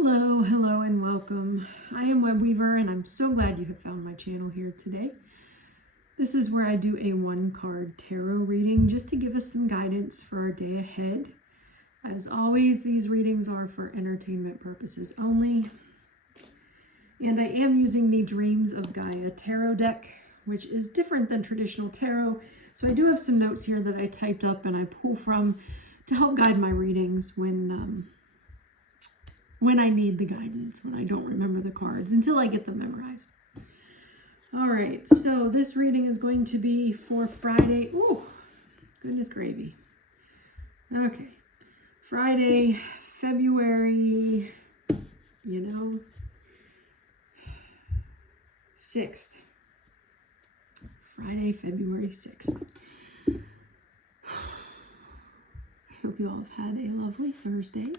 Hello, hello, and welcome. I am Web Weaver, and I'm so glad you have found my channel here today. This is where I do a one-card tarot reading just to give us some guidance for our day ahead. As always, these readings are for entertainment purposes only. And I am using the Dreams of Gaia tarot deck, which is different than traditional tarot. So I do have some notes here that I typed up and I pull from to help guide my readings when I need the guidance, when I don't remember the cards, until I get them memorized. All right, so this reading is going to be for Friday. Oh, goodness gravy. Okay, Friday, February, 6th. Friday, February 6th. I hope you all have had a lovely Thursday.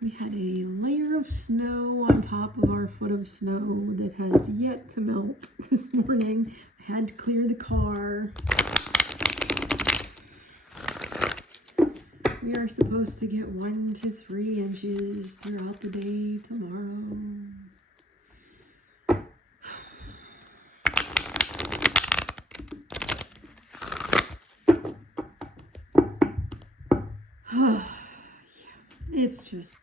We had a layer of snow on top of our foot of snow that has yet to melt this morning. I had to clear the car. We are supposed to get 1 to 3 inches throughout the day tomorrow. It's just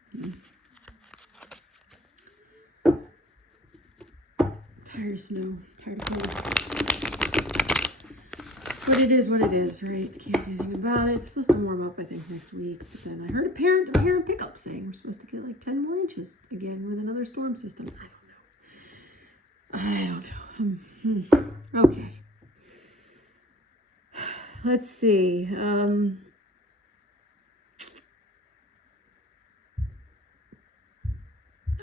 tired of snow, tired of cold. But it is what it is, right? Can't do anything about it. It's supposed to warm up, I think, next week. But then I heard a parent pickup saying we're supposed to get like 10 more inches again with another storm system. I don't know. Okay. Let's see.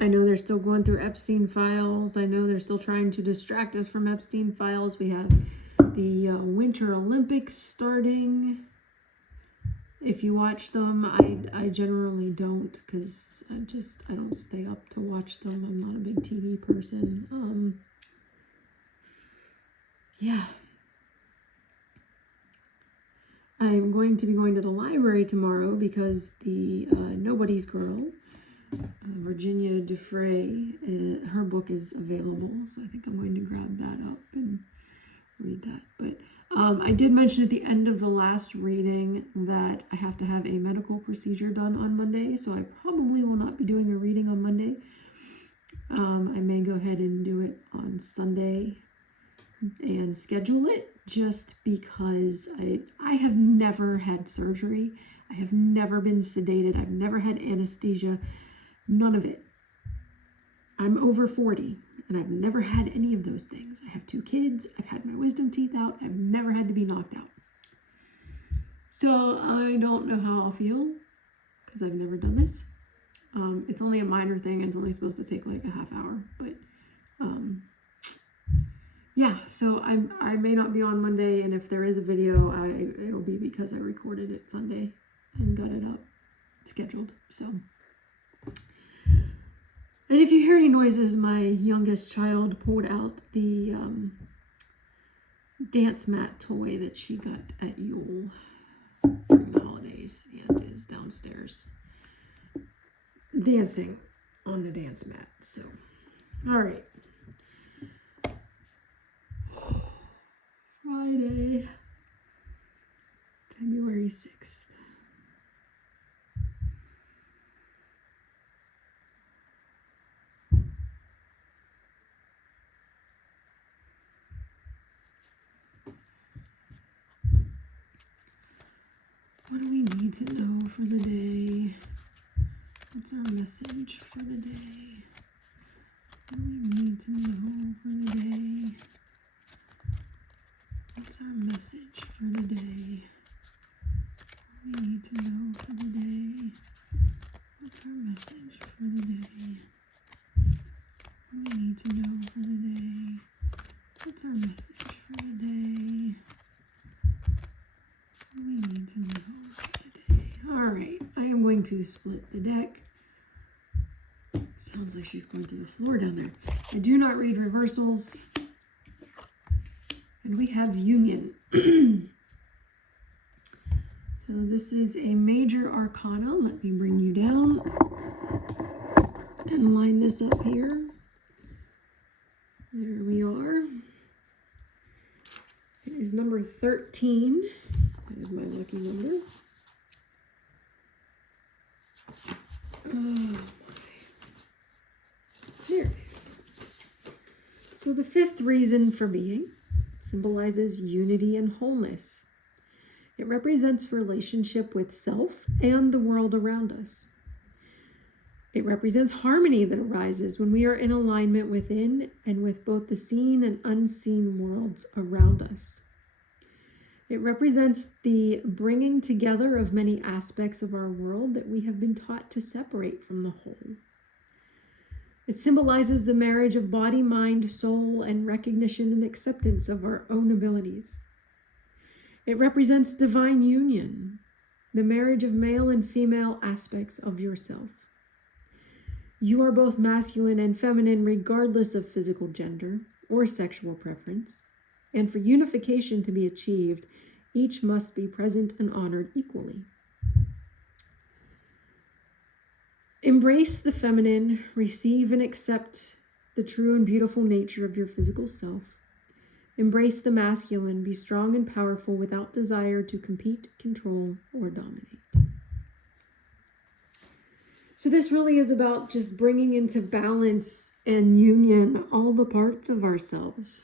I know they're still going through Epstein files. I know they're still trying to distract us from Epstein files. We have the Winter Olympics starting. If you watch them, I generally don't, because I don't stay up to watch them. I'm not a big TV person. Yeah. I'm going to be going to the library tomorrow because the Nobody's Girl, Virginia Dufresne, her book is available, so I think I'm going to grab that up and read that. But I did mention at the end of the last reading that I have to have a medical procedure done on Monday, so I probably will not be doing a reading on Monday. I may go ahead and do it on Sunday and schedule it, just because I have never had surgery. I have never been sedated. I've never had anesthesia. None of it. I'm over 40 and I've never had any of those things. I have 2 kids. I've had my wisdom teeth out. I've never had to be knocked out. So I don't know how I'll feel because I've never done this. It's only a minor thing. It's only supposed to take like a half hour, but yeah, so I may not be on Monday, and if there is a video, it'll be because I recorded it Sunday and got it up scheduled. So, and if you hear any noises, my youngest child pulled out the dance mat toy that she got at Yule during the holidays and is downstairs dancing on the dance mat. So, all right. Friday, February 6th. What do we need to know for the day? What's our message for the day? What do we need to know for the day? What's our message for the day? What do we need to know for the day? What's our message for the day? What do we need to know for the day? What's our message for the day? What do we need to know for the day? All right, I am going to split the deck. Sounds like she's going through the floor down there. I do not read reversals. And we have Union. So this is a major arcana. Let me bring you down. this up here. There we are. It is number 13. That is my lucky number. Oh, there it is. So the fifth reason for being symbolizes unity and wholeness. It represents relationship with self and the world around us. It represents harmony that arises when we are in alignment within and with both the seen and unseen worlds around us. It represents the bringing together of many aspects of our world that we have been taught to separate from the whole. It symbolizes the marriage of body, mind, soul, and recognition and acceptance of our own abilities. It represents divine union, the marriage of male and female aspects of yourself. You are both masculine and feminine regardless of physical gender or sexual preference, and for unification to be achieved, each must be present and honored equally. Embrace the feminine, receive and accept the true and beautiful nature of your physical self. Embrace the masculine, be strong and powerful without desire to compete, control, or dominate. So this really is about just bringing into balance and union all the parts of ourselves.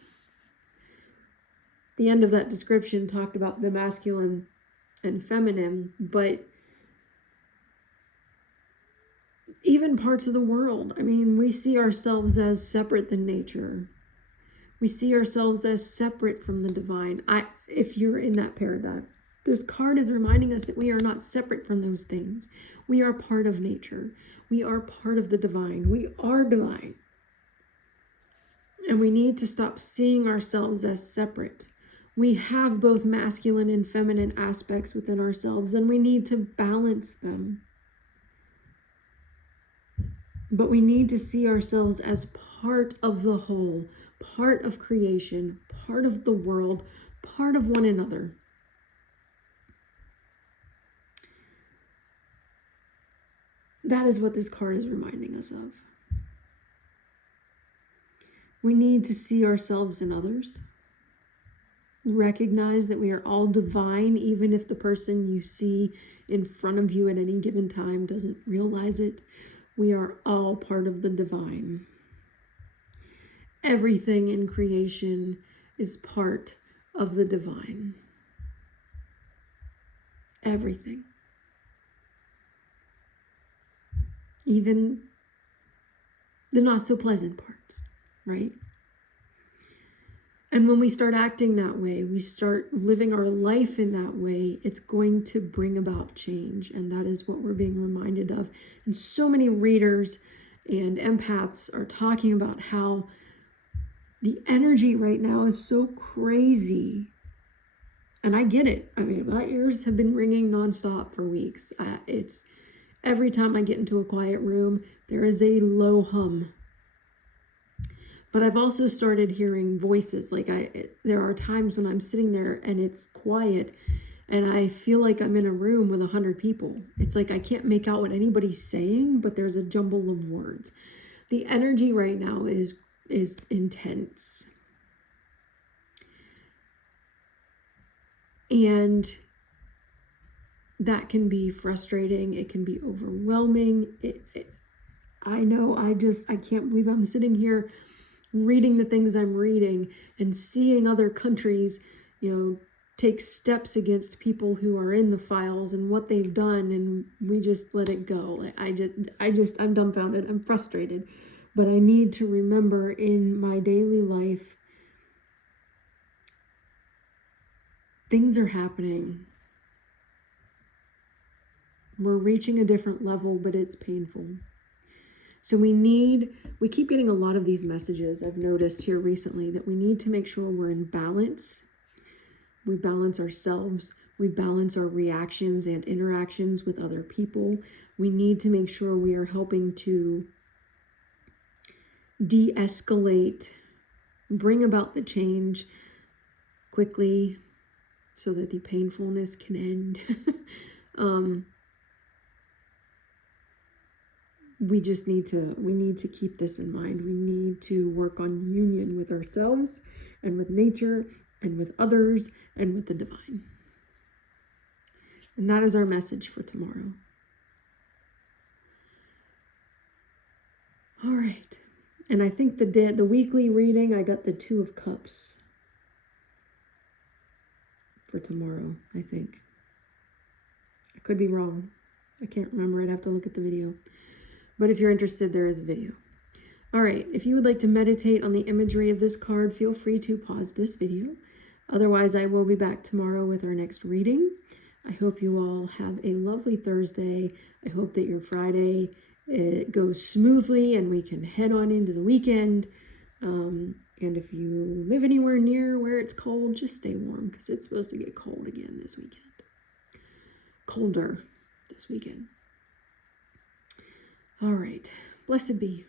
The end of that description talked about the masculine and feminine, but even parts of the world. I mean, we see ourselves as separate than nature. We see ourselves as separate from the divine. If you're in that paradigm, this card is reminding us that we are not separate from those things. We are part of nature. We are part of the divine. We are divine. And we need to stop seeing ourselves as separate. We have both masculine and feminine aspects within ourselves, and we need to balance them. But we need to see ourselves as part of the whole, part of creation, part of the world, part of one another. That is what this card is reminding us of. We need to see ourselves in others. Recognize that we are all divine, even if the person you see in front of you at any given time doesn't realize it. We are all part of the divine. Everything in creation is part of the divine. Everything. Even the not so pleasant parts, right? And when we start acting that way, we start living our life in that way, it's going to bring about change. And that is what we're being reminded of. And so many readers and empaths are talking about how the energy right now is so crazy. And I get it. I mean, my ears have been ringing nonstop for weeks. It's every time I get into a quiet room, there is a low hum. But I've also started hearing voices. There are times when I'm sitting there and it's quiet and I feel like I'm in a room with 100 people. It's like I can't make out what anybody's saying, but there's a jumble of words. The energy right now is intense. And that can be frustrating. It can be overwhelming. I know, I can't believe I'm sitting here reading the things I'm reading and seeing other countries, take steps against people who are in the files and what they've done, and we just let it go. I'm dumbfounded. I'm frustrated. But I need to remember in my daily life, things are happening. We're reaching a different level, but it's painful. So we keep getting a lot of these messages I've noticed here recently that we need to make sure we're in balance. We balance ourselves. We balance our reactions and interactions with other people. We need to make sure we are helping to de-escalate, bring about the change quickly so that the painfulness can end. we need to keep this in mind. We need to work on union with ourselves and with nature and with others and with the divine. And that is our message for tomorrow. All right. And I think the weekly reading, I got the Two of Cups for tomorrow, I think. I could be wrong. I can't remember. I'd have to look at the video. But if you're interested, there is a video. All right. If you would like to meditate on the imagery of this card, feel free to pause this video. Otherwise, I will be back tomorrow with our next reading. I hope you all have a lovely Thursday. I hope that your Friday goes smoothly and we can head on into the weekend. And if you live anywhere near where it's cold, just stay warm because it's supposed to get cold again this weekend. Colder this weekend. All right. Blessed be.